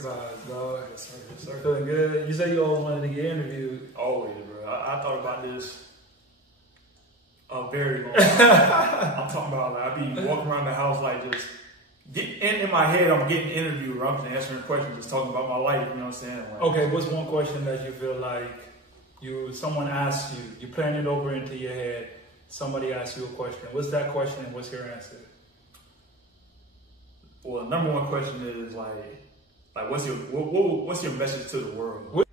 vibes, dog. Yes, sir. Yes, sir. Feeling good. You said you always wanted to get interviewed. Always, bro. I thought about this a very long time. I'm talking about like I be walking around the house like just in my head. I'm getting interviewed. Or I'm just answering questions, just talking about my life. You know what I'm saying? Like, Okay, what's one question that you feel like someone asks you, you plan it over into your head, somebody asks you a question. What's that question and what's your answer? Well, number one question is like what's your message to the world?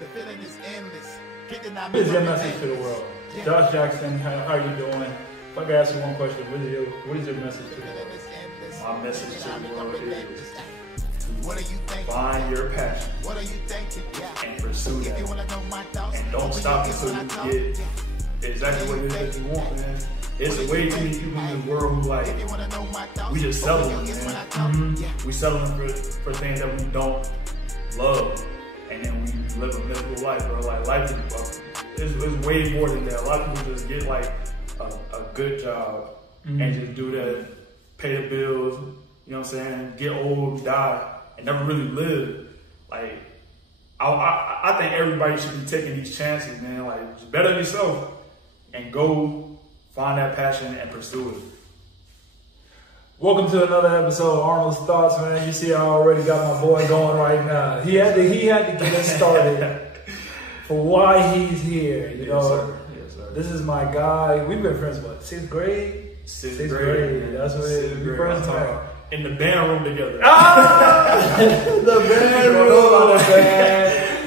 The feeling is endless. What is your message to the world? Josh Jackson, how are you doing? If I could ask you one question, what is your message to the world? My message to the world is to find your passion and pursue that. And don't stop until you get exactly what it is that you want, man. It's a way too many people in this world who like, we just settling, man. Mm-hmm. We settling for things that we don't love. And then we live a miserable life, bro. Like life is way more than that. A lot of people just get like a good job and just do that, pay the bills, you know what I'm saying? Get old, die, and never really live. Like, I think everybody should be taking these chances, man. Like, just better yourself and go find that passion and pursue it. Welcome to another episode of Arnold's Thoughts, man. You see I already got my boy going right now. He had to get us started for why he's here. You know, sir. Yes, sir. This is my guy. We've been friends, what, 6th grade? Sixth grade. That's what it is. We first met. In the band room together. Ah! The band room.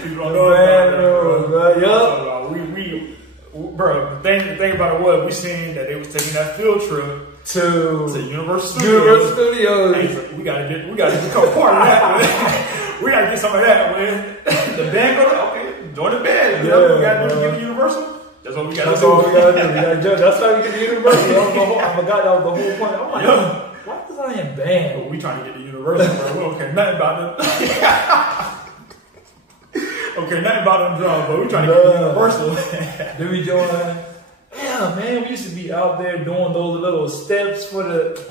People don't know about that, bro. Yup. Bro, the thing about it was, we seen that they was taking that field trip to Universal Studios. Hey, we gotta become part of that, man. We gotta get some of that, man. The band okay, join the band. You know what we gotta do to get to Universal? That's what we gotta do. That's all we gotta do. That's how we get to Universal. I forgot that was the whole point. I'm like, why was I in band? Well, we trying to get to Universal, bro. We don't care nothing about them. Okay, nothing about them drums, but we trying to get to Universal. Did we join? Yeah, man, we used to be out there doing those little steps for the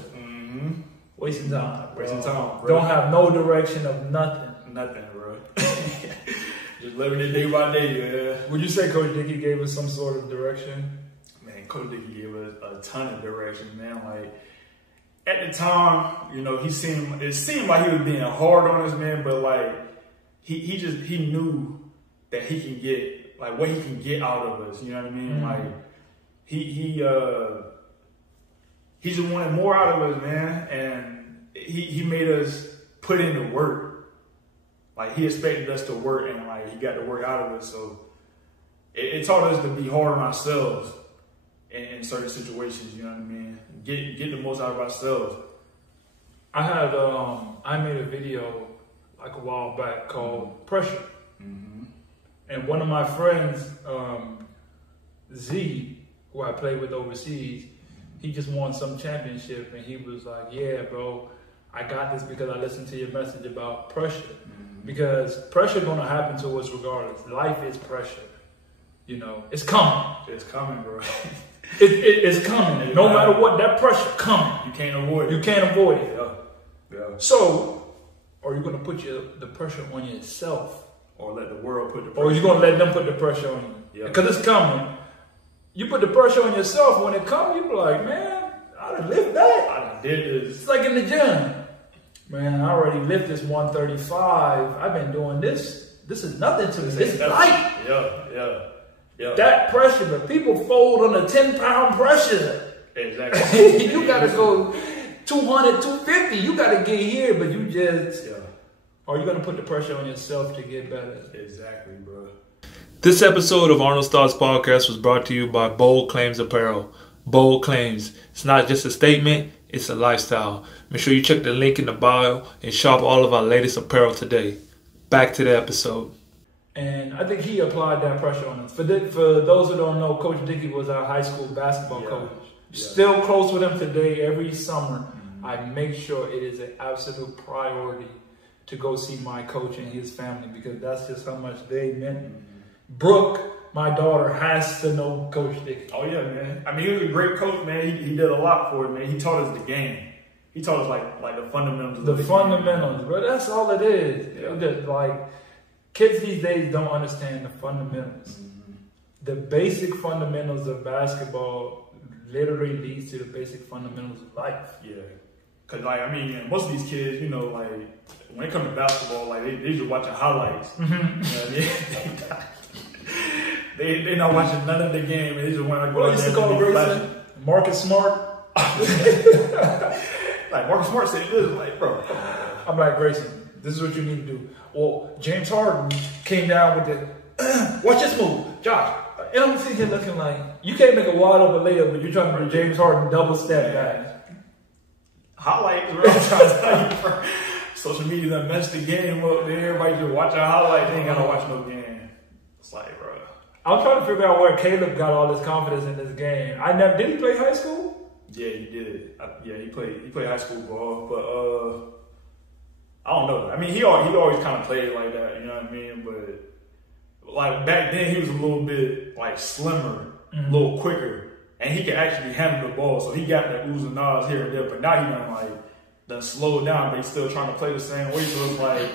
wasting time. Wasting time, bro. Don't have no direction of nothing. Nothing, bro. Just living it day by day, man. Would you say Coach Dickey gave us some sort of direction? Man, Coach Dickey gave us a ton of direction, man. Like at the time, you know, it seemed like he was being hard on us, man, but like he knew that he can get like what he can get out of us, you know what I mean? Like he just wanted more out of us, man, and he made us put in the work. Like he expected us to work, and like he got the work out of us. So it taught us to be hard on ourselves in certain situations. You know what I mean? Get the most out of ourselves. I made a video like a while back called Pressure, and one of my friends, Z, who I played with overseas, he just won some championship, and he was like, "Yeah, bro, I got this because I listened to your message about pressure. Because pressure gonna happen to us regardless. Life is pressure. You know, it's coming. It's coming, bro. It's coming. No matter what, that pressure coming. You can't avoid it. You can't avoid it. Yeah. So, are you gonna put the pressure on yourself, or let the world put the pressure? Or are you gonna let them put the pressure on you? Yeah. Because it's coming. You put the pressure on yourself. When it comes, you be like, man, I done lived that. I done did this. It's like in the gym. Man, I already lived this 135. I've been doing this. This is nothing to me. This is light. Yeah. That pressure, but people fold on a 10-pound pressure. Exactly. You gotta go 200, 250. You gotta get here, but you just. Are you gonna put the pressure on yourself to get better? Exactly, bro. This episode of Arnold's Thoughts Podcast was brought to you by Bold Claims Apparel. Bold Claims. It's not just a statement, it's a lifestyle. Make sure you check the link in the bio and shop all of our latest apparel today. Back to the episode. And I think he applied that pressure on us. For those who don't know, Coach Dickey was our high school basketball coach. Still close with him today. Every summer, I make sure it is an absolute priority to go see my coach and his family, because that's just how much they meant. Brooke, my daughter, has to know Coach Dickey. Oh yeah, man. I mean, he was a great coach, man. He did a lot for it, man. He taught us the game. He taught us like the fundamentals. The fundamentals, bro. That's all it is. Yeah. Like kids these days don't understand the fundamentals. The basic fundamentals of basketball literally leads to the basic fundamentals of life. Yeah. Cause like I mean, most of these kids, you know, like when it comes to basketball, like they just watching highlights. You know what I mean? They're not watching none of the game, and they just want to go out there and be flashing. Marcus Smart. Like Marcus Smart said this, like, bro. I'm like, Grayson, this is what you need to do. Well, James Harden came down with the watch this move, Josh. And I'm sitting here looking like you can't make a wide open layup, but you're trying to do James Harden double step back. Highlights, bro. I'm trying to tell you, bro. Social media done messed the game up. Then everybody just watch our highlights. They ain't gotta watch no game. It's like, bro. I'm trying to figure out where Caleb got all this confidence in this game. Did he play high school? Yeah, he did. Yeah, he played high school ball, but I don't know. I mean, he always kind of played like that. You know what I mean? But like back then, he was a little bit like slimmer, a little quicker, and he could actually handle the ball. So he got that oohs and ahs here and there. But now he done slowed down, but he's still trying to play the same way. So it's like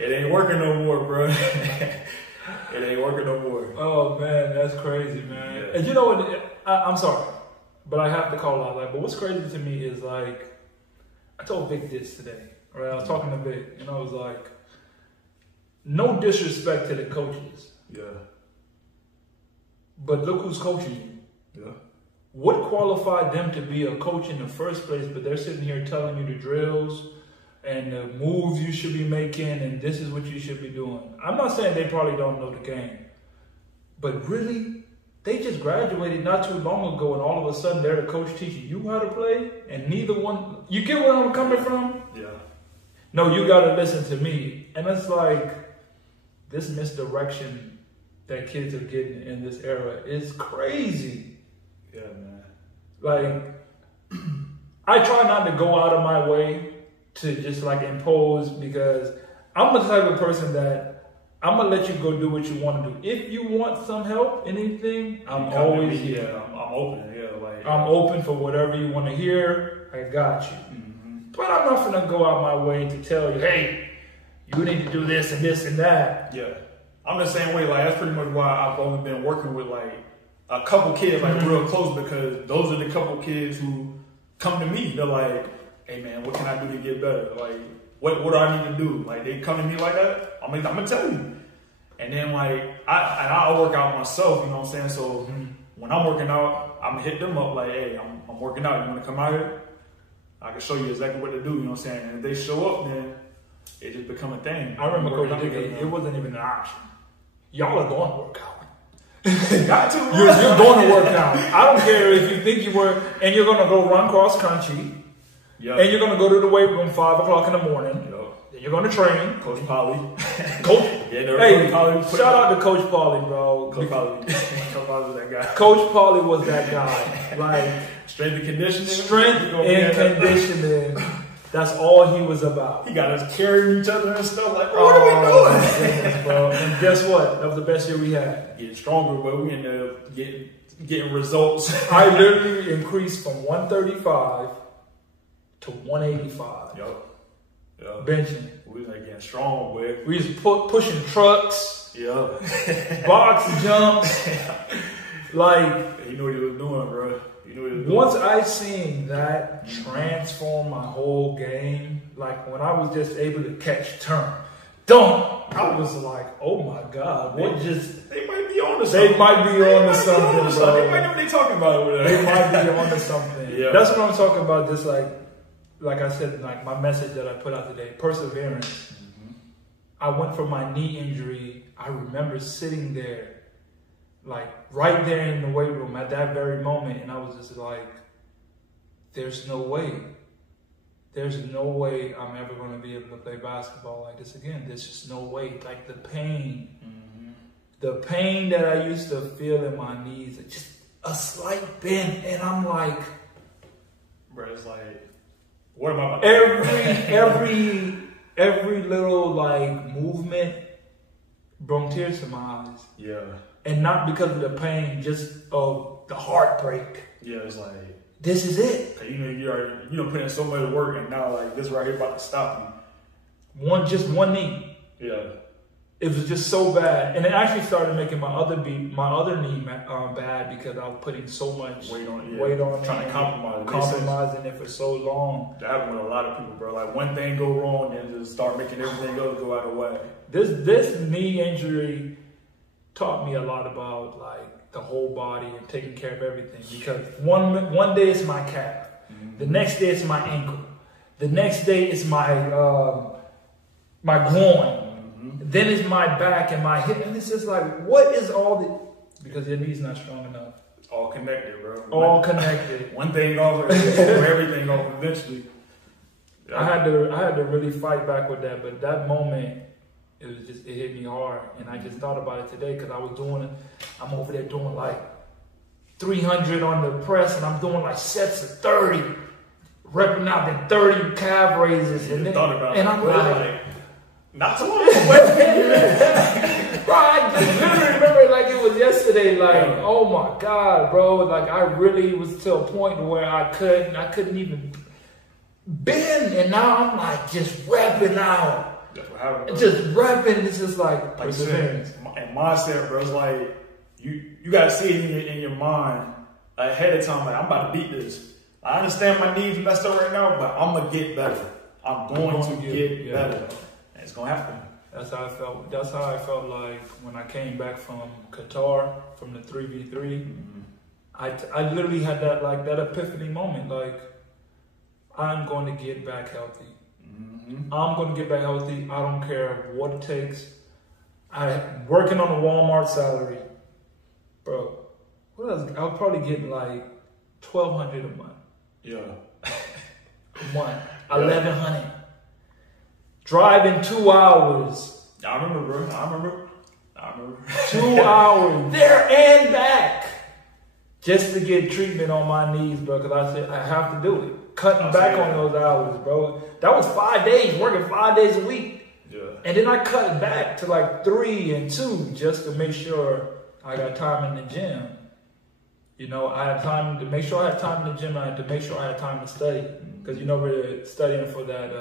it ain't working no more, bro. It ain't working no more. Oh man, that's crazy, man. Yeah. And you know what? I'm sorry, but I have to call out. Like, but what's crazy to me is like, I told Vic this today. Right, I was talking to Vic, and I was like, no disrespect to the coaches. Yeah. But look who's coaching you. Yeah. What qualified them to be a coach in the first place? But they're sitting here telling you the drills and the moves you should be making, and this is what you should be doing. I'm not saying they probably don't know the game, but really, they just graduated not too long ago, and all of a sudden they're the coach teaching you how to play, and neither one, you get where I'm coming from? Yeah. No, you got to listen to me. And it's like, this misdirection that kids are getting in this era is crazy. Yeah, man. Like, I try not to go out of my way to just like impose, because I'm the type of person that I'm gonna let you go do what you want to do. If you want some help, anything, I'm always here. Yeah, I'm open. Yeah, like I'm open for whatever you want to hear. I got you. But I'm not gonna go out my way to tell you, hey, you need to do this and this and that. Yeah, I'm the same way. Like that's pretty much why I've only been working with like a couple kids, like real close, because those are the couple kids who come to me. They're like, hey man, what can I do to get better? Like, what do I need to do? Like, they come to me like that, I'm gonna tell you. And then like, I'll work out myself, you know what I'm saying? So when I'm working out, I'm gonna hit them up like, hey, I'm working out, you wanna come out here? I can show you exactly what to do, you know what I'm saying? And if they show up, then it just become a thing. I remember Coach Dick, it wasn't even an option. Y'all are going to work out. Got to. You're going to work out. I don't care if you think you were, and you're going to go run cross country. Yep. And you're going to go to the weight room 5 o'clock in the morning. Yep. Then you're going to train. Coach Polly. Hey, shout out to Coach Polly, bro. Coach Polly. Coach Polly was that guy. Coach Polly was that guy. Like, strength and conditioning. Strength and conditioning. That's all he was about. He got us carrying each other and stuff. Like, bro, what are we doing? Goodness, bro. And guess what? That was the best year we had. Getting stronger, but we ended up getting results. I literally increased from 135 to 185. Yo. Benching. We was like getting strong, boy. We was pushing trucks. Yeah. Box jumps. Like, he knew what he was doing, bro. Once I seen that transform my whole game, like when I was just able to catch turn, I was like, oh my God, they might be on to something. They might be on to something, bro. They might know what they talking about over there. They might be on to something. Yeah. That's what I'm talking about, just like I said, like my message that I put out today, perseverance. I went for my knee injury. I remember sitting there, like right there in the weight room at that very moment, and I was just like, there's no way I'm ever going to be able to play basketball like this again. There's just no way. Like the pain that I used to feel in my knees, just a slight bend, and I'm like, bro, it's like, what am I about every little like movement brought tears to my eyes. Yeah. And not because of the pain, just of the heartbreak. Yeah, it's like, this is it. You know, you don't put in so much work, and now like this right here about to stop you. Just one knee. Yeah. It was just so bad, and it actually started making my other knee bad because I was putting so much weight on it, trying to compromising it for so long. That happened with a lot of people, bro. Like one thing go wrong, and just start making everything else go out of whack. This knee injury taught me a lot about like the whole body and taking care of everything. Because one day it's my calf, the next day it's my ankle, the next day it's my groin. Then it's my back and my hip, and it's just like, what is all the? Because your knee's not strong enough. It's all connected, bro. All connected. One thing off, everything off eventually. I had to really fight back with that, but that moment, it hit me hard, and I just thought about it today because I'm over there doing like 300 on the press, and I'm doing like sets of 30, repping out the 30 calf raises, and I'm like. Not too long away. Bro, I just literally remember it like it was yesterday. Like, oh my God, bro. Like, I really was to a point where I couldn't even bend. And now I'm like just repping out. That's what happened, bro. Just repping. It's just like perseverance. And mindset, bro, it's like you got to see it in your mind ahead of time. Like, I'm about to beat this. I understand my knees messed up right now, but I'm going to get better. I'm going to get better. It's gonna happen. That's how I felt. That's how I felt like when I came back from Qatar, from the 3v3. I literally had that epiphany moment. Like, I'm going to get back healthy. I'm going to get back healthy. I don't care what it takes. I'm working on a Walmart salary, bro. What else? I'll probably get like $1,200 a month. Yeah. A month. 1,100. Driving 2 hours. I remember, bro. I remember. 2 hours there and back just to get treatment on my knees, bro. Because I said I have to do it. Cutting back on those hours, bro. That was 5 days, working 5 days a week. Yeah. And then I cut back to like 3 and 2 just to make sure I got time in the gym. You know, I had time to make sure I had time in the gym. I had to make sure I had time to study because we're studying for that.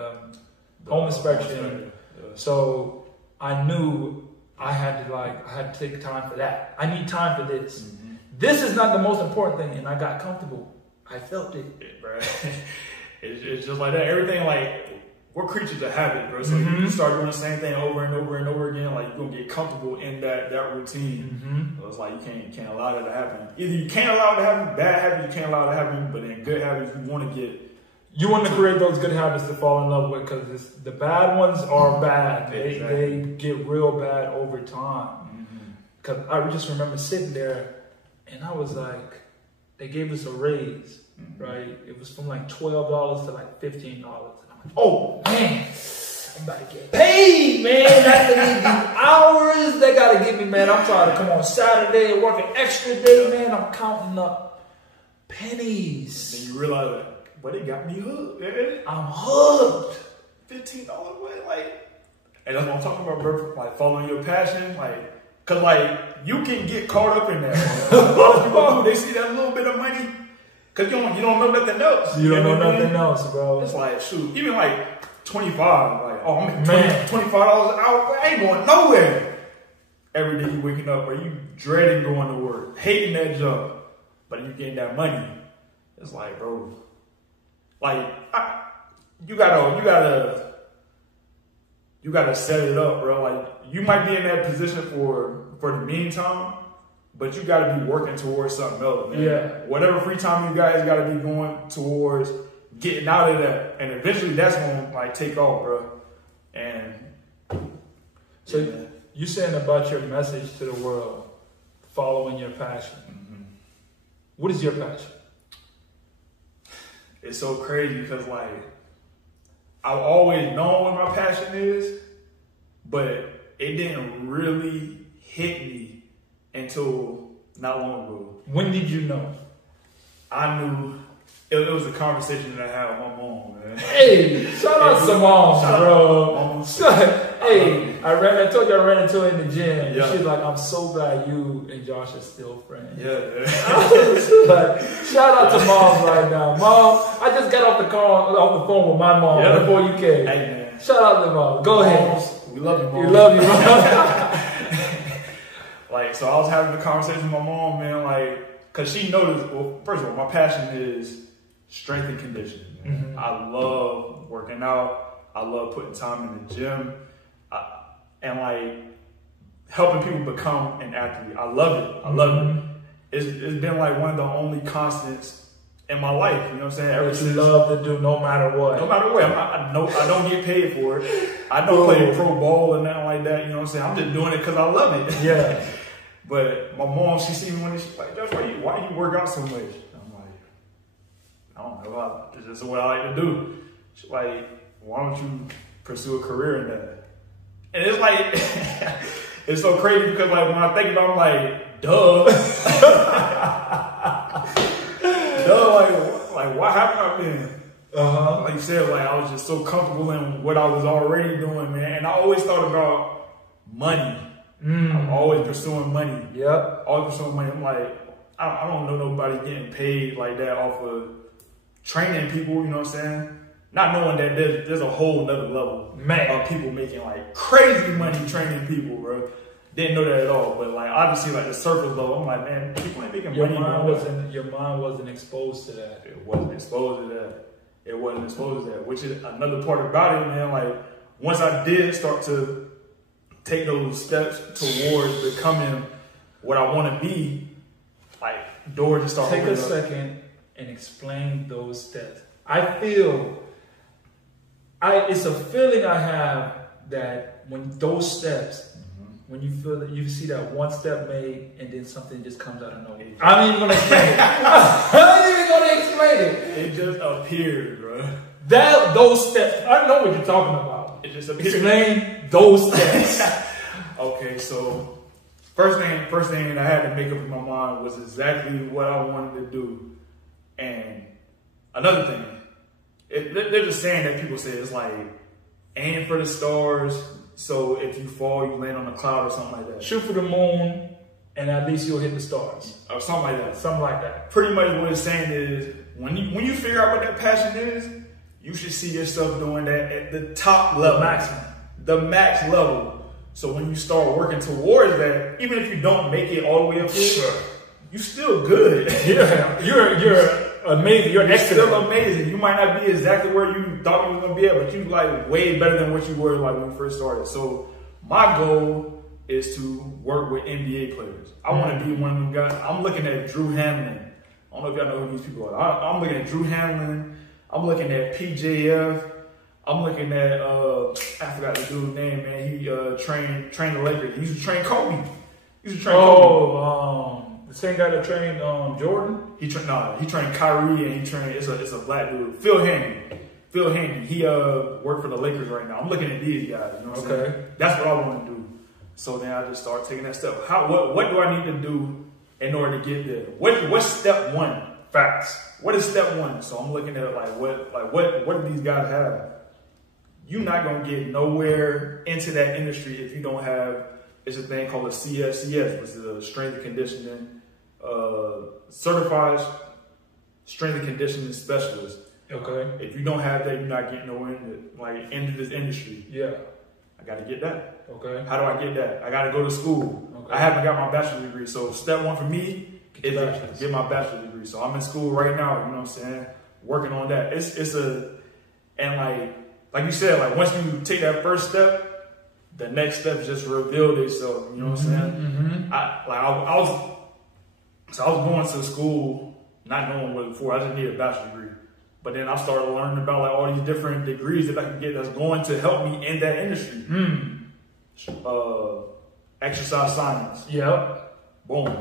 Home inspection. So I knew I had to take time for that. I need time for this. This is not the most important thing, and I got comfortable. I felt it. Bro. It's just like that. Everything, like, we're creatures of habit, bro. So you start doing the same thing over and over and over again, like, you're gonna get comfortable in that routine. So it's like you can't allow that to happen. Either you can't allow it to happen, bad habits you can't allow it to happen, but in good habits you want to create those good habits to fall in love with because the bad ones are bad. They get real bad over time. Because I just remember sitting there and I was like, they gave us a raise, right? It was from like $12 to like $15. And I'm like, oh man, I'm about to get paid, man. After these hours they got to give me, man. I'm trying to come on Saturday and work an extra day, man. I'm counting up pennies. Then you realize, but it got me hooked. I'm hooked. $15 away, like, and that's what I'm talking about, bro. Like following your passion, like, cause like you can get caught up in that. A lot of people do. They see that little bit of money, cause you don't know nothing else. You don't know nothing else, bro. It's like shoot, even like 25. Like, oh, I'm making $25 an hour. I ain't going nowhere. Every day you waking up, where you dreading going to work, hating that job, but you getting that money. It's like, bro. Like, you gotta set it up, bro. Like, you might be in that position for the meantime, but you gotta be working towards something else, man. Yeah. Whatever free time you guys gotta be going towards getting out of that, and eventually that's gonna like take off, bro. And so you saying about your message to the world, following your passion. What is your passion? It's so crazy because, like, I've always known what my passion is, but it didn't really hit me until not long ago. When did you know? I knew it was a conversation that I had with my mom, man. Hey, shout out to mom, bro. Hey, I told you I ran into her in the gym. Yeah. She's like, I'm so glad you and Josh are still friends. Yeah. Like, shout out to mom right now. Mom, I just got off the phone with my mom before you came. Hey, man. Shout out to mom. Go ahead. We love you, Mom. We love you, mom. Like, so I was having a conversation with my mom, man, like, because she noticed, well, first of all, my passion is strength and conditioning. Mm-hmm. I love working out. I love putting time in the gym. And, like, helping people become an athlete. I love it. I love it. It's been, like, one of the only constants in my life, you know what I'm saying? Ever What you since, love to do no matter what. no matter what. I don't get paid for it. I don't play pro ball and nothing like that, you know what I'm saying? I'm just doing it because I love it. Yeah. But my mom, she see me one day, she's like, Josh, why do you work out so much? I'm like, I don't know, it's just what I like to do. She's like, why don't you pursue a career in that? And it's like, it's so crazy because like when I think about it, I'm like, duh. Duh, like what happened I been? Like you said, like I was just so comfortable in what I was already doing, man. And I always thought about money. I'm always pursuing money. Yep. Always pursuing money. I'm like, I don't know nobody getting paid like that off of training people, you know what I'm saying? Not knowing that there's a whole nother level of people making like crazy money training people, bro. Didn't know that at all. But like obviously like the surface level, I'm like, man, people ain't making money. Your mind wasn't exposed to that. It wasn't exposed to that. It wasn't exposed to that. Which is another part about it, man. Like once I did start to take those steps towards becoming what I want to be, like doors just start opening up. Take a second and explain those steps. I feel, it's a feeling I have that when those steps, when you feel that you see that one step made and then something just comes out of nowhere. I'm not even going to explain it. I'm not even going to explain it. It just appeared, bro. Those steps, I know what you're talking about. It just appeared. Explain those steps. Okay, so first thing that I had to make up in my mind was exactly what I wanted to do. And another thing, there's a saying that people say, it's like, aim for the stars, so if you fall, you land on a cloud or something like that. Shoot for the moon, and at least you'll hit the stars. Or something like that. Something like that. Pretty much what it's saying is, when you figure out what that passion is, you should see yourself doing that at the top level. The max level. So when you start working towards that, even if you don't make it all the way up there, you're still good. Yeah, you're amazing. You're still amazing. You might not be exactly where you thought you were gonna be at, but you like way better than what you were like when you first started. So my goal is to work with NBA players. I want to be one of them guys. I'm looking at Drew Hamlin. I don't know if y'all know who these people are. I'm looking at Drew Hamlin. I'm looking at PJF. I'm looking at I forgot the dude's name, man. He trained the Lakers. He used to train Kobe. The same guy that trained Jordan? He trained Kyrie, and it's a black dude. Phil Handy. He worked for the Lakers right now. I'm looking at these guys, you know what I'm saying? That's what I want to do. So then I just start taking that step. What do I need to do in order to get there? What's step one? Facts. What is step one? So I'm looking at what do these guys have? You're not gonna get nowhere into that industry if you don't have, it's a thing called a CSCS, which is a strength and conditioning, certified strength and conditioning specialist. Okay. If you don't have that, you're not getting nowhere into this industry. Yeah. I gotta get that. Okay. How do I get that? I gotta go to school. Okay. I haven't got my bachelor's degree. So step one for me is to get my bachelor's degree. So I'm in school right now, you know what I'm saying? Working on that. Like you said, like once you take that first step, the next step just revealed itself. You know what I'm saying? I was going to school not knowing what before. I just needed a bachelor's degree. But then I started learning about like all these different degrees that I can get that's going to help me in that industry. Exercise science. Yep. Boom.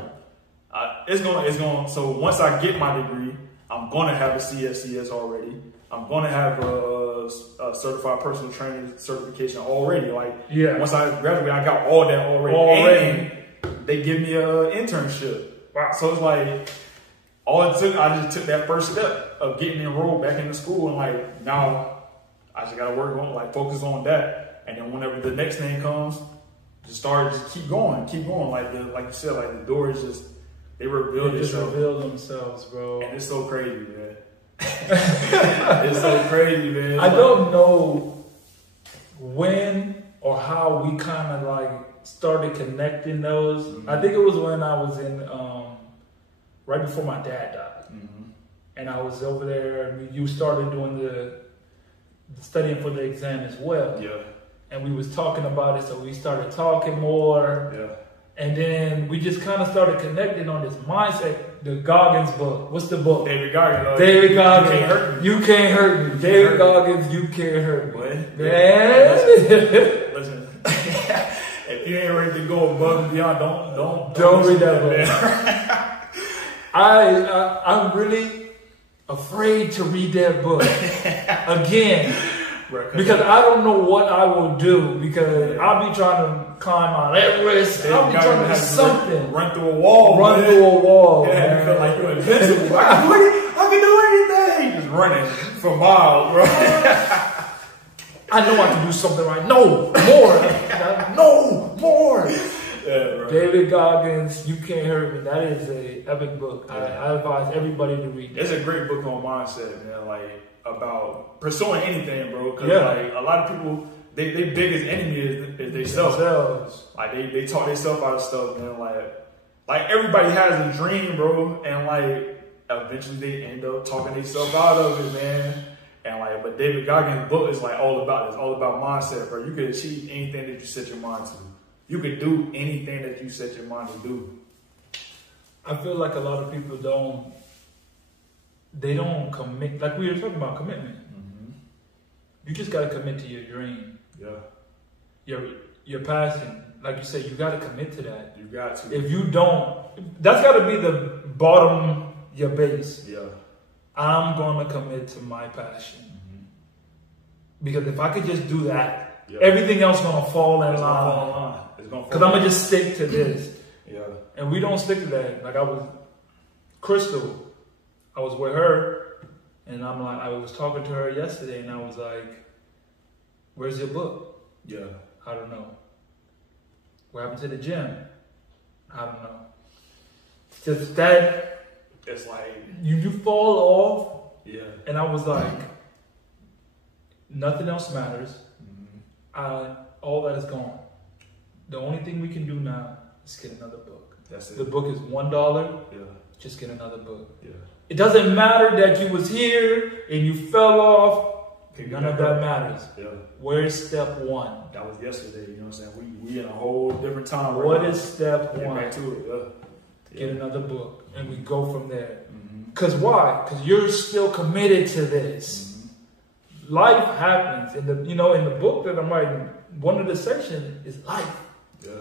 It's going. So once I get my degree, I'm gonna have a CSCS already. I'm gonna have a certified personal training certification already. Once I graduate, I got all that already. And they give me an internship. Wow. So it's like I just took that first step of getting enrolled back into school, and like now I just gotta work on focus on that. And then whenever the next thing comes, just keep going. Like you said, like the doors they reveal themselves, bro. And it's so crazy, man. It's so crazy, man. I don't know when or how we kind of like started connecting those. I think it was when I was in right before my dad died, and I was over there. And you started doing the studying for the exam as well. Yeah. And we was talking about it, so we started talking more. Yeah. And then we just kind of started connecting on this mindset. The Goggins book. What's the book? David Goggins. David Goggins. You can't hurt me. You can't hurt me. David Goggins. You can't hurt me. What? Man. Listen. If you ain't ready to go above and beyond, don't read that book. I'm really afraid to read that book again. Because I don't know what I will do, because I'll be trying to climb Mount Everest. I'll be trying to do something. Run through a wall. Yeah, you feel like you're invincible. I can do anything. Just running for miles, bro. I know I can do something right. No, more. No, more. Yeah, bro. David Goggins, You Can't Hurt Me. That is an epic book. I advise everybody to read it. It's a great book on mindset, man. Like, about pursuing anything, bro. Because like a lot of people, they biggest enemy is themselves. Like they talk themselves out of stuff, man. Like everybody has a dream, bro, and like eventually they end up talking themselves out of it, man. And like, but David Goggins' book is like all about mindset, bro. You can achieve anything that you set your mind to. You can do anything that you set your mind to do. I feel like a lot of people don't commit. Like we were talking about commitment. You just got to commit to your dream. Yeah. Your passion. Like you said, you got to commit to that. You got to. If you don't, that's got to be the bottom, your base. Yeah. I'm going to commit to my passion. Because if I could just do that, everything else is going to fall in line. Because I'm going to just stick to this. Yeah. And we don't stick to that. Like Crystal, I was with her, and I was talking to her yesterday, and I was like, where's your book? Yeah. I don't know. What happened to the gym? I don't know. It's just that. It's like. You fall off. Yeah. And I was like, nothing else matters. All that is gone. The only thing we can do now is get another book. That's it. The book is $1. Yeah. Just get another book. Yeah. It doesn't matter that you was here and you fell off. None of that matters. Yeah. Where's step one? That was yesterday. You know what I'm saying? We in a whole different time. What is step one? Back to it. Get another book, and we go from there. Cause why? Cause you're still committed to this. Life happens. In the book that I'm writing, one of the sections is life. Yeah.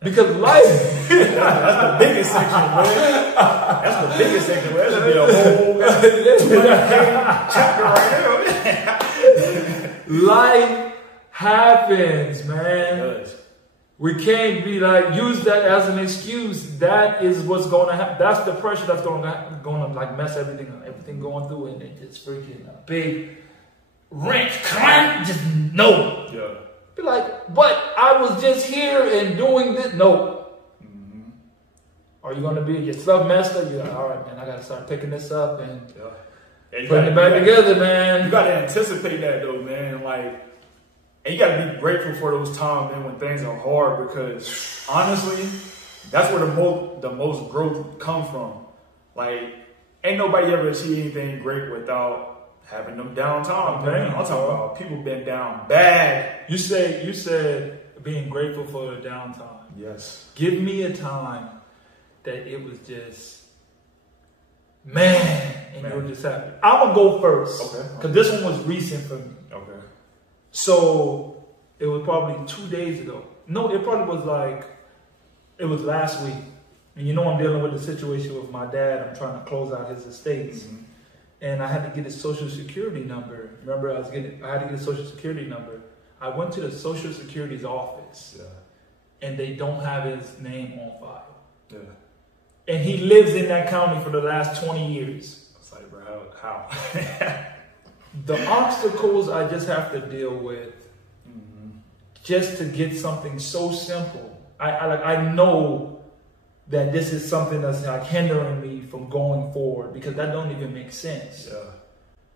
Because life. That's the biggest section, man. That's the biggest section. That should be a whole 20-page chapter right there. Life happens, man. It does. We can't be like, use that as an excuse. That is what's going to happen. That's the pressure that's going to like mess everything up. Everything going through, and it just freaking a big wrench. Just no. Yeah. Be like, but I was just here and doing this. No. Are you going to be your stuff messed up? You're like, all right, man, I got to start picking this up and putting it back together, man. You got to anticipate that, though, man. Like, and you got to be grateful for those times, man, when things are hard, because honestly, that's where the most growth comes from. Like, ain't nobody ever achieved anything great without having them downtime, man. I'm talking about people been down bad. You said being grateful for the downtime. Yes. Give me a time that it was just, man, and you were just happy. I'm going to go first. Okay. Because this one was recent for me. Okay. So it was probably 2 days ago. No, it probably was it was last week. And you know I'm dealing with the situation with my dad. I'm trying to close out his estates. And I had to get his social security number. Remember, I had to get his social security number. I went to the social security's office. Yeah. And they don't have his name on file. Yeah. And he lives in that county for the last 20 years. It's like, bro, how? The obstacles I just have to deal with just to get something so simple. I know that this is something that's like hindering me from going forward because that don't even make sense. Yeah.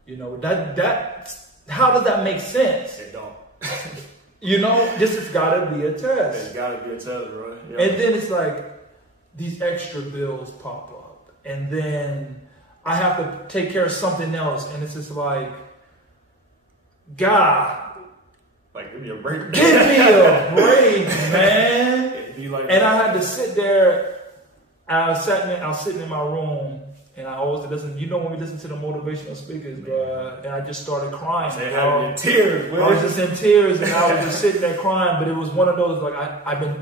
You know, that how does that make sense? It don't. You know, this has got to be a test. It's got to be a test, right? Yeah. And then it's like these extra bills pop up. And then I have to take care of something else. And it's just like, God. Like, give me a break. Give me a break, man. It'd be like and I had to sit there. I was sitting in my room. And I always listen, you know, when we listen to the motivational speakers, bro, and I just started crying. In tears, bro. I was just in tears, and I was just sitting there crying. But it was one of those like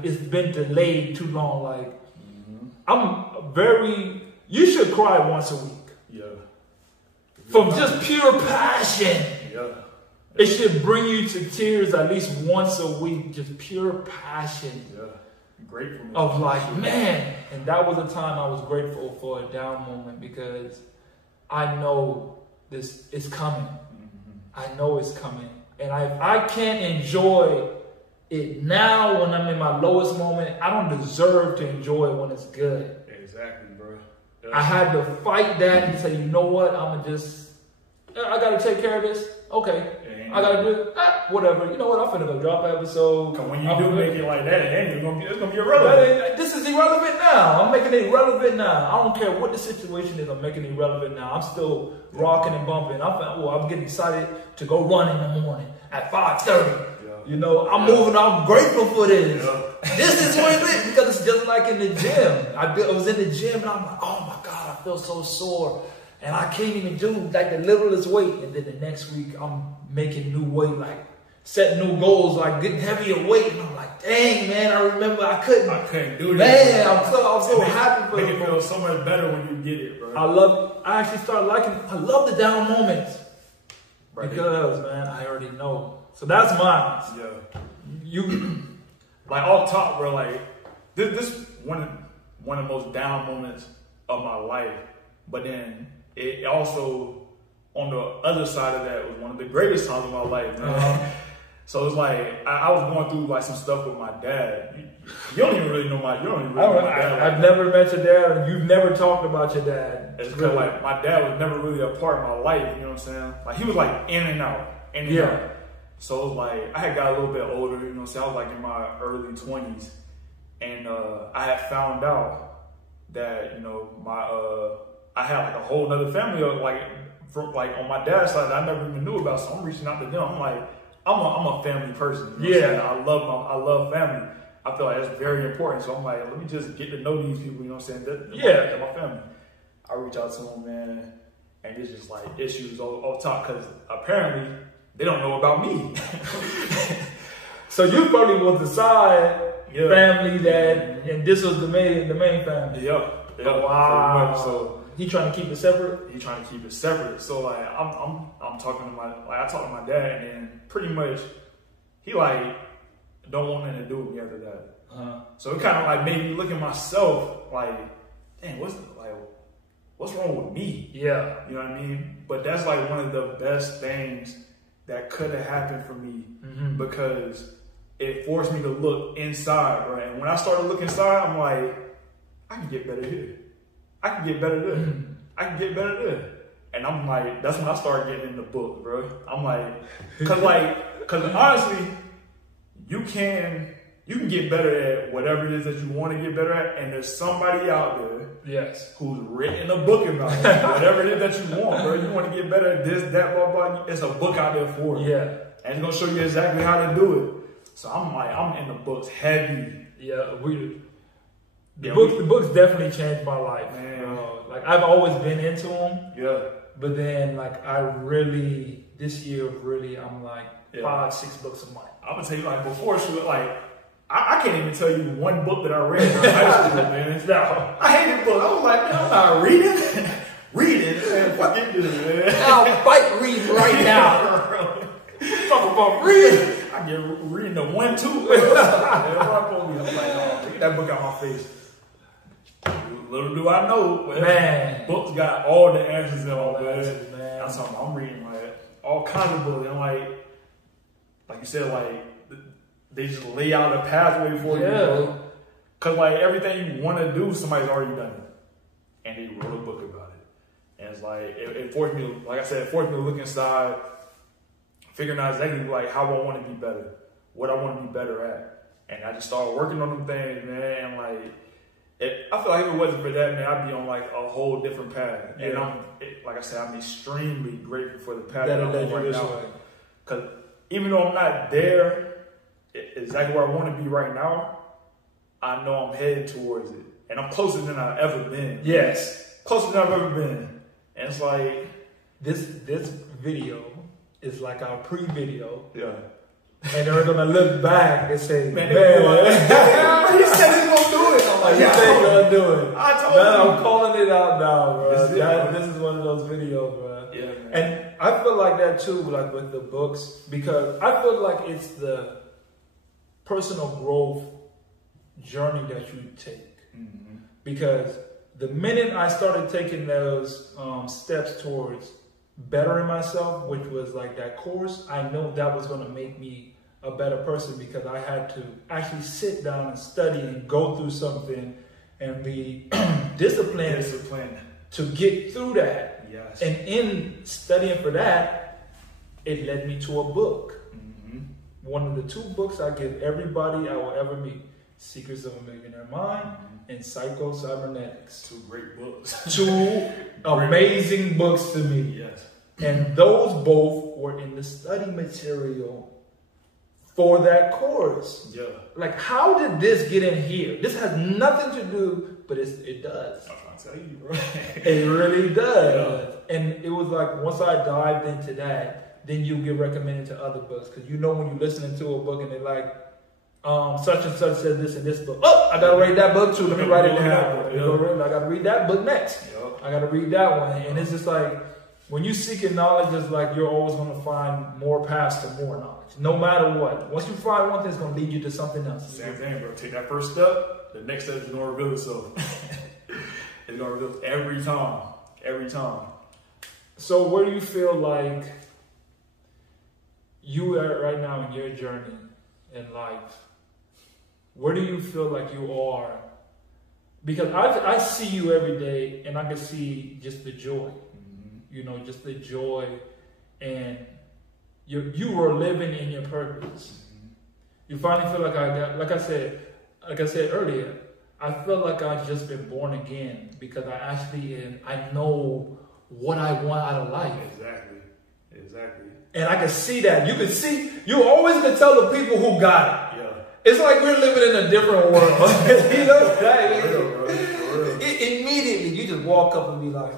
it's been delayed too long. Like you should cry once a week. Yeah. From just pure passion. Yeah. It should bring you to tears at least once a week. Just pure passion. Yeah. Grateful of like, man, and that was a time I was grateful for a down moment because I know this is coming. I know it's coming. And I can't enjoy it now when I'm in my lowest moment. I don't deserve to enjoy it when it's good. Exactly, bro. Yeah. I had to fight that and say, you know what, I gotta take care of this. Okay. I gotta do it. Whatever. You know what? I'm finna go drop an episode. Cause when you do make it like that, it's gonna be irrelevant. This is irrelevant now. I'm making it relevant now. I don't care what the situation is. I'm making it relevant now. I'm still rocking and bumping. I'm getting excited to go run in the morning at 5:30. Yeah. You know, I'm moving. I'm grateful for this. Yeah. This is what it is because it's just like in the gym. I was in the gym and I'm like, oh my God, I feel so sore. And I can't even do like the littlest weight. And then the next week I'm making new weight, like setting new goals, like getting heavier weight. And I'm like, dang, man, I remember I couldn't do this. Man, I'm so happy for you. Make it feel so much better when you get it, bro. I love it. I actually started I love the down moments. Right. Because, man, I already know. So that's mine. Yeah. You, like off top, bro, like this one of the most down moments of my life. But then it also, on the other side of that, was one of the greatest times of my life, man. So it's like I was going through like some stuff with my dad. You don't even really know my dad. I've never met your dad, and you've never talked about your dad. It's because like my dad was never really a part of my life. You know what I'm saying? Like he was like in and out. So it was like I had got a little bit older. You know what I'm saying? I was like in my early 20s, and I had found out that I had like a whole other family of like on my dad's side that I never even knew about. So I'm reaching out to them. I'm like, I'm a family person. You know I love family. I feel like that's very important. So I'm like, let me just get to know these people. You know what I'm saying? They're my family. I reach out to them, man, and it's just like issues off top because apparently they don't know about me. So you probably was the side family that, and this was the main family. Yeah. Wow. So he trying to keep it separate. So like I'm talking to I talked to my dad, and then pretty much he like don't want nothing to do with me after that. So it kind of like made me look at myself like, dang, what's wrong with me? Yeah, you know what I mean. But that's like one of the best things that could have happened for me because it forced me to look inside, right? And when I started looking inside, I'm like, I can get better here. I can get better there. I can get better there. And I'm like, that's when I started getting in the book, bro. I'm like, cause honestly, you can get better at whatever it is that you want to get better at, and there's somebody out there, who's written a book about it. Whatever it is that you want, bro. You want to get better at this, that, blah, blah. It's a book out there for you. Yeah, and it's gonna show you exactly how to do it. So I'm in the books heavy. Yeah, the books definitely changed my life, man. Like I've always been into them. Yeah. But then, like this year, I'm like 5-6 books a month. I'm gonna tell you, like before, I can't even tell you one book that I read in high school, man. No. I hated books. I was like, man, I'm not reading. Man. Fuck it, man. I'll fight reading right now. Talk about reading. I get reading the 1-2. I'm like, get that book out my face. Little do I know, man. Books got all the answers in all that. Man. That's something I'm reading, like all kinds of books. And like you said, like they just lay out a pathway for you, bro. Cause like everything you want to do, somebody's already done it, and they wrote a book about it. And it's like it forced me, like I said, it forced me to look inside, figuring out exactly like how I want to be better, what I want to be better at, and I just started working on them things, man. And like, I feel like if it wasn't for that, man, I'd be on like a whole different path. Yeah. And like I said, I'm extremely grateful for the path that I'm on right now. Because even though I'm not there exactly where I want to be right now, I know I'm headed towards it. And I'm closer than I've ever been. Yes. Closer than I've ever been. And it's like, this video is like our pre-video. Yeah. And they're gonna look back and say, man, he said he's gonna do it. I'm like, he said he's gonna do it. I told you. I'm calling it out now, bro. This is one of those videos, bro. Yeah, man. And I feel like that too, like with the books, because I feel like it's the personal growth journey that you take. Mm-hmm. Because the minute I started taking those steps towards bettering myself, which was like that course, I know that was going to make me a better person, because I had to actually sit down and study and go through something and be disciplined to get through that. Yes. And in studying for that, it led me to a book. Mm-hmm. One of the 2 books I give everybody I will ever meet: Secrets of a Millionaire Mind and Psycho Cybernetics. 2 great books. 2 amazing books to me. Yes. And those both were in the study material for that course. Yeah. Like, how did this get in here? This has nothing to do, but it does. I'm trying to tell you, bro. It really does. Yeah. And it was like, once I dived into that, then you get recommended to other books. Because you know when you're listening to a book and they're like, such and such said this in this book. Oh, I gotta read that book too. Let me write it down. I gotta read that book next. Yep. I gotta read that one. And it's just like, when you seeking knowledge, it's like you're always gonna find more paths to more knowledge. No matter what. Once you find one thing, it's gonna lead you to something else. Same thing, bro. Take that first step, the next step is gonna reveal itself. It's gonna reveal every time. Every time. So where do you feel like you are right now in your journey in life? Where do you feel like you are? Because I see you every day, and I can see just the joy. You know, just the joy, and you are living in your purpose. You finally feel like like I said earlier, I feel like I've just been born again, because I know what I want out of life. Exactly. And I can see that. You always can tell the people who got it. Yeah. It's like we're living in a different world. You know, right? Immediately you just walk up and be like,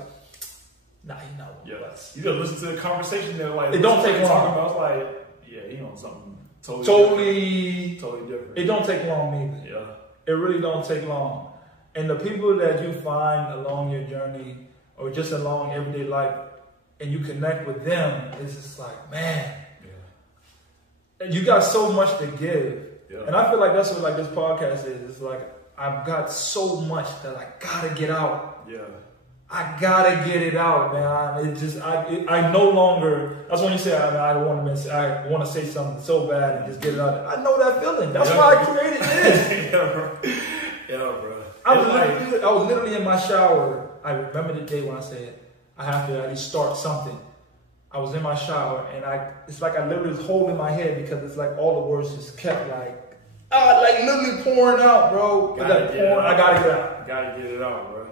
nah, he know. Yeah. You just listen to the conversation there, like, it don't take long. About, like, yeah, he on something totally different. It don't take long either. Yeah. It really don't take long. And the people that you find along your journey, or just along everyday life, and you connect with them, it's just like, man, you got so much to give. Yeah. And I feel like that's what like this podcast is. It's like, I've got so much that I gotta get out. Yeah. I gotta get it out, man. It just, I no longer. That's when you say I want to say something so bad and just get it out. I know that feeling. That's why I created this. Yeah, bro. I was literally in my shower. I remember the day when I said I have to at least start something. I was in my shower, and it's like I literally was holding my head, because it's like all the words just kept like literally pouring out, bro. I gotta get it out. Gotta get it out, bro.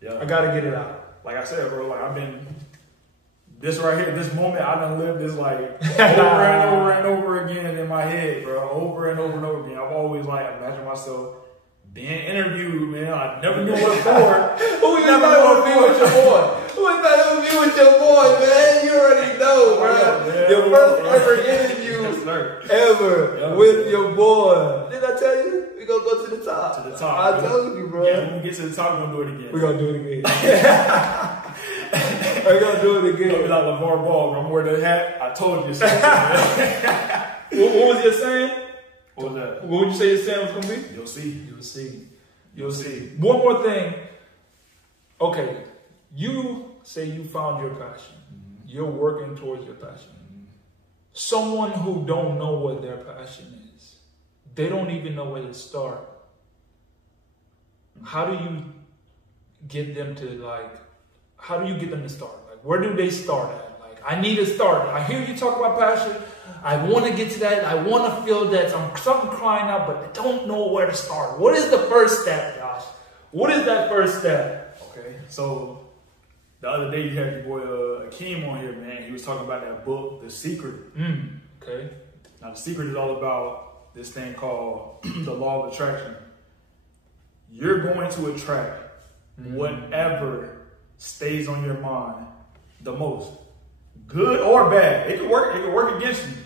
Yeah. I gotta get it out. Like I said, bro, like I've been, this right here, this moment, I done lived this like over and over and over again in my head, bro. Over and over and over again. I've always like imagined myself being interviewed, man. I never knew what for. Who you never want to be with your boy? Who you thought it would be with your boy, man? You already know, bro. Yeah, your first ever interview ever with your boy. Did I tell you? We're going to go to the top. To the top. I told you, bro. Yeah, when we get to the top, we're going to do it again. We're going to do it again. We're going to do it again. It's like LeVar Ball. I'm wearing the hat. I told you so. What was your saying? What was that? What would you say your saying was going to be? You'll see. You'll see. You'll see. One more thing. Okay. You say you found your passion. Mm-hmm. You're working towards your passion. Mm-hmm. Someone who don't know what their passion is, they don't even know where to start. How do you get them to start? Like, where do they start at? Like, I need to start. I hear you talk about passion. I want to get to that. I want to feel that. Something crying out, but I don't know where to start. What is the first step, Josh? What is that first step? Okay, so the other day you had your boy Akeem on here, man. He was talking about that book, The Secret. Okay. Now, The Secret is all about this thing called the law of attraction. You're going to attract whatever stays on your mind the most, good or bad. It can work against you.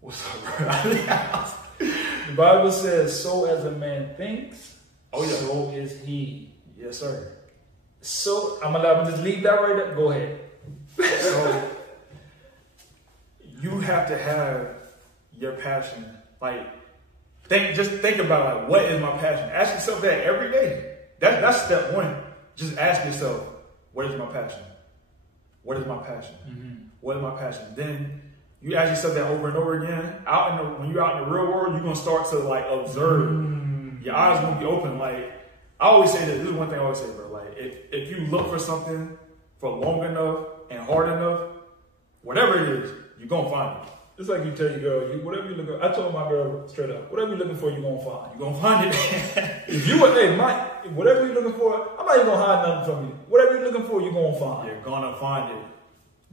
What's up, bro? The Bible says, "So as a man thinks, so is he." Yes, sir. So I'm gonna just leave that right there. Go ahead. So you have to have your passion. Like, just think about, like, what is my passion? Ask yourself that every day. That's step one. Just ask yourself, what is my passion? What is my passion? What is my passion? Then you ask yourself that over and over again. When you're out in the real world, you're gonna start to, like, observe. Your eyes gonna be open. Like, I always say this is one thing I always say, bro. Like, if you look for something for long enough and hard enough, whatever it is, you're gonna find it. It's like you tell your girl, whatever you're looking for. I told my girl straight up, whatever you're looking for, you're gonna find. You're gonna find it. If you were, whatever you're looking for, I'm not even gonna hide nothing from you. Whatever you're looking for, you're gonna find. You're gonna find it.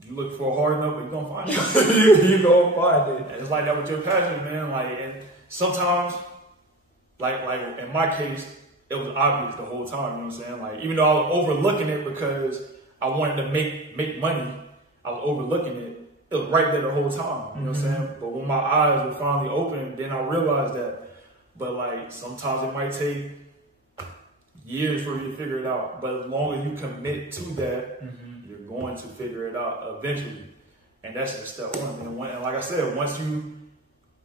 You look for it hard enough, you're gonna find it. You're gonna find it. And it's like that with your passion, man. Like, and sometimes, like in my case, it was obvious the whole time. You know what I'm saying? Like, even though I was overlooking it because I wanted to make money, I was overlooking it. It was right there the whole time. You know what I'm saying? But when my eyes were finally open, then I realized that. But, like, sometimes it might take years for you to figure it out. But as long as you commit to that, you're going to figure it out eventually. And that's just step one. And like I said, once you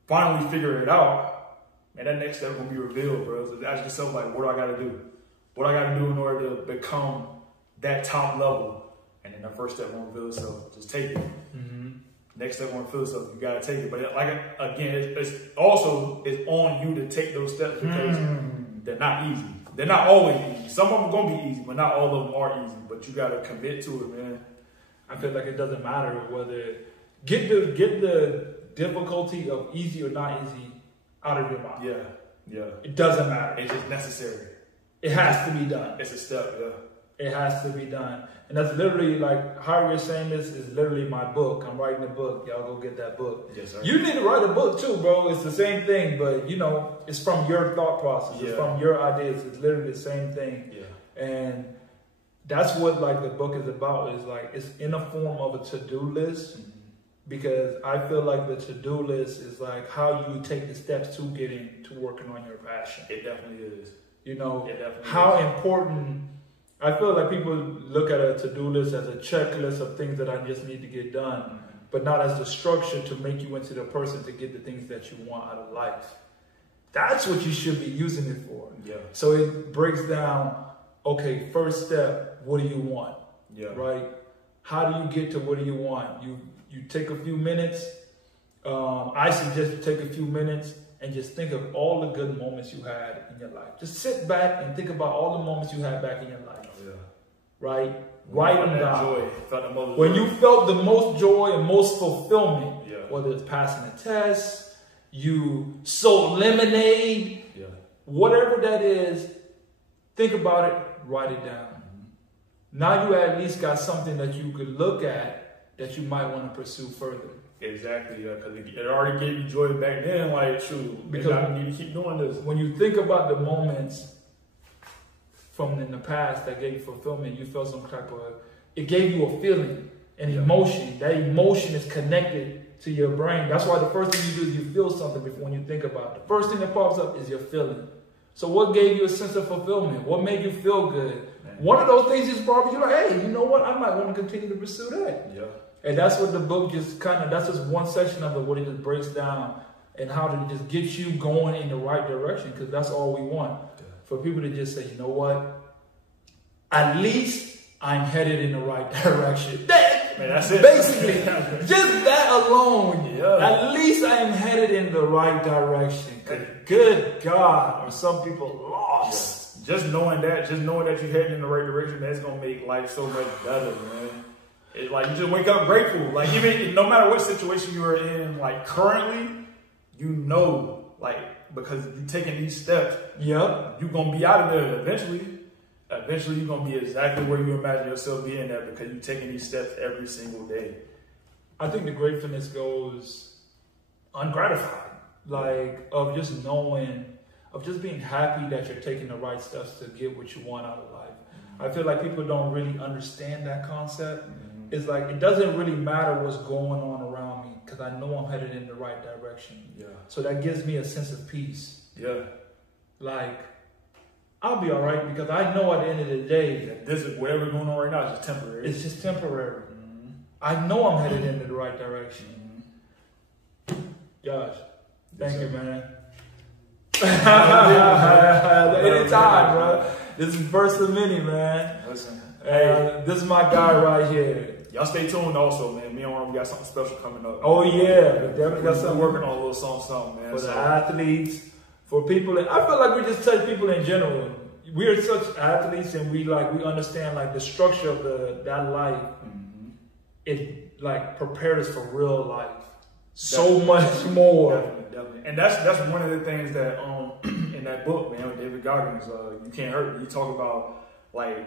finally figure it out, man, that next step is going to be revealed, bro. So ask yourself, like, what do I got to do? What do I got to do in order to become that top level? And then the first step won't reveal itself. Just take it. Next step won't reveal itself. You got to take it. But, like, again, it's on you to take those steps because they're not easy. They're not always easy. Some of them are going to be easy, but not all of them are easy. But you got to commit to it, man. I feel like it doesn't matter whether get the difficulty of easy or not easy out of your mind. Yeah. It doesn't matter. It's just necessary. It has to be done. It's a step, yeah. It has to be done. And that's literally, like, how you're saying this is literally my book. I'm writing a book. Y'all go get that book. Yes, sir. You need to write a book too, bro. It's the same thing, but, you know, it's from your thought process. It's from your ideas. It's literally the same thing. Yeah. And that's what, like, the book is about. Is like, it's in a form of a to-do list. Because I feel like the to-do list is like how you take the steps to getting to working on your passion. It definitely is. You know, it definitely how important. I feel like people look at a to-do list as a checklist of things that I just need to get done, but not as the structure to make you into the person to get the things that you want out of life. That's what you should be using it for. Yeah. So it breaks down, okay, first step, what do you want? Yeah. Right? How do you get to what do you want? You take a few minutes. I suggest you take a few minutes and just think of all the good moments you had in your life. Just sit back and think about all the moments you had back in your life. Yeah. Right? Write them down. When you felt the most joy and most fulfillment, whether it's passing a test, you sold lemonade, whatever that is, think about it, write it down. Now you at least got something that you could look at that you might want to pursue further. Exactly, because it already gave you joy back then, like, shoot, because I need to keep doing this. When you think about the moments from in the past that gave you fulfillment, you felt some type of, it gave you a feeling, an emotion. That emotion is connected to your brain. That's why the first thing you do is you feel something before when you think about it. The first thing that pops up is your feeling. So what gave you a sense of fulfillment? What made you feel good? One of those things is probably you're like, hey, you know what? I might want to continue to pursue that. Yeah. And that's what the book just that's just one section of it, what it just breaks down and how to just get you going in the right direction, because that's all we want. Yeah. For people to just say, you know what? At least I'm headed in the right direction. Man, that's it. Basically, just that alone, Yeah. at least I am headed in the right direction. Good God, are some people lost? Yeah. Just knowing that you're heading in the right direction, that's gonna make life so much better, man. It's like you just wake up grateful. Like even no matter what situation you are in, like currently, you know, like because you're taking these steps, Yep. you're gonna be out of there eventually. Eventually, you're gonna be exactly where you imagine yourself being at because you're taking these steps every single day. I think the gratefulness goes ungratified, like of just knowing, of just being happy that you're taking the right steps to get what you want out of life. I feel like people don't really understand that concept. It's like, it doesn't really matter what's going on around me because I know I'm headed in the right direction. Yeah. So that gives me a sense of peace. Yeah. Like, I'll be all right because I know at the end of the day, Yeah, this is whatever's going on right now is just temporary. it's just temporary. I know I'm headed in the right direction. Josh, thank you, man. Anytime, bro. This is first of many, man. Listen, This is my guy right here. y'all stay tuned also, man. Me and Arnold, we got something special coming up. Oh yeah, we definitely got We're something working on a little something, man. for the athletes, for people. I feel like we just touch people in general. We are such athletes, and we understand like the structure of that life. It like prepared us for real life so much more. Definitely. And that's one of the things that in that book, man, with David Goggins, You Can't Hurt Me, he talk about like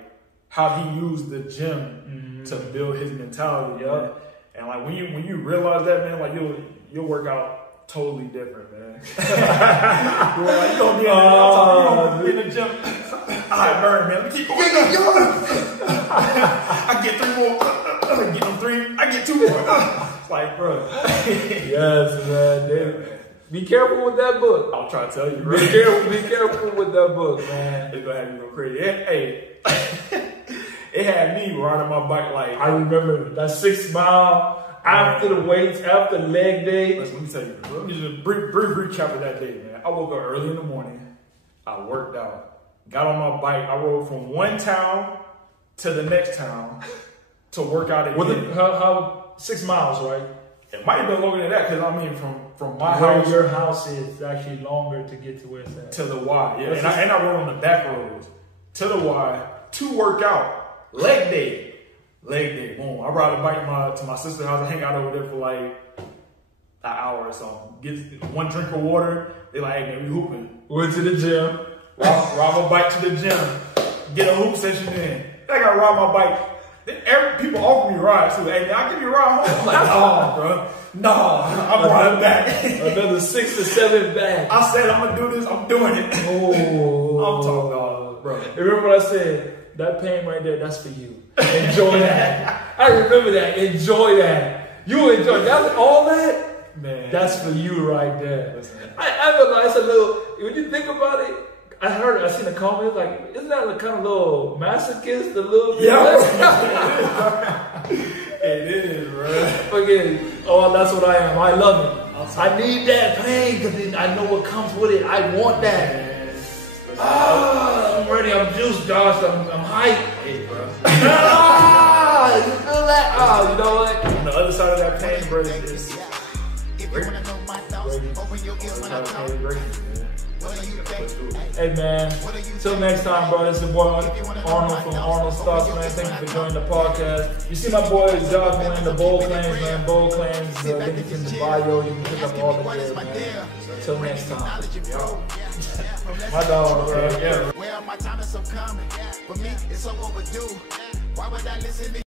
how he used the gym to build his mentality. Man. And like when you realize that, man, like you'll work out totally different, man. You're gonna be in the gym. I burn, man. Let me keep going. I get 3 more. I get them 3. I get 2 more. It's like, bro. Yes, man. Dude. Be careful with that book. I'll try to tell you, bro. Be careful with that book, man. It's gonna have you go crazy. It had me riding my bike like. I remember that 6 mile after the weights, after leg day. Let me tell you, bro. Let me just brief recap of that day, man. I woke up early in the morning. I worked out. Got on my bike. I rode from one town to the next town to work out again. How 6 miles, right? It might have been longer than that because I mean from my Where house. your house is actually longer to get to where it's at. To the Y, yeah. And I rode on the back roads. To the Y, to work out. Leg day, boom. I ride a bike to my sister's house. I hang out over there for like an hour or something. Get 1 drink of water. They like, hey man, we hooping. Went to the gym. Ride my bike to the gym. Get a hoop session in. I gotta ride my bike. People offer me rides too. Hey man, I'll give you a ride home. I'm like, no, bro. No, I'm riding back. Another 6 to 7 back. I said I'm gonna do this. I'm doing it. Oh, I'm talking about, bro. Remember what I said? That pain right there, that's for you. Enjoy that. I remember that. Enjoy that. You enjoy that. All that, Man, that's for you right there. Listen. I realize a little. When you think about it, I seen a comment like, isn't that a kind of little masochist? A little bit. Yeah. It is, bro. Fucking, oh, that's what I am. I love it. I need that pain because I know what comes with it. I want that. I'm ready. I'm juiced, Josh. I'm hyped. Hey, bro. You feel that? You know what? On the other side of that pain, bro, is great. Hey man, till next time, bro. This is your boy Arnold from Arnoldsthoughts, man. Thank you for joining the podcast. You see my boy Josh wearing the bold claims, man. Bold claims, link is in the bio. You can pick up all the gear, man. Till next time. My dog, bro. Yeah. Well, my time is so common. For me, it's so overdue. Why would I listen to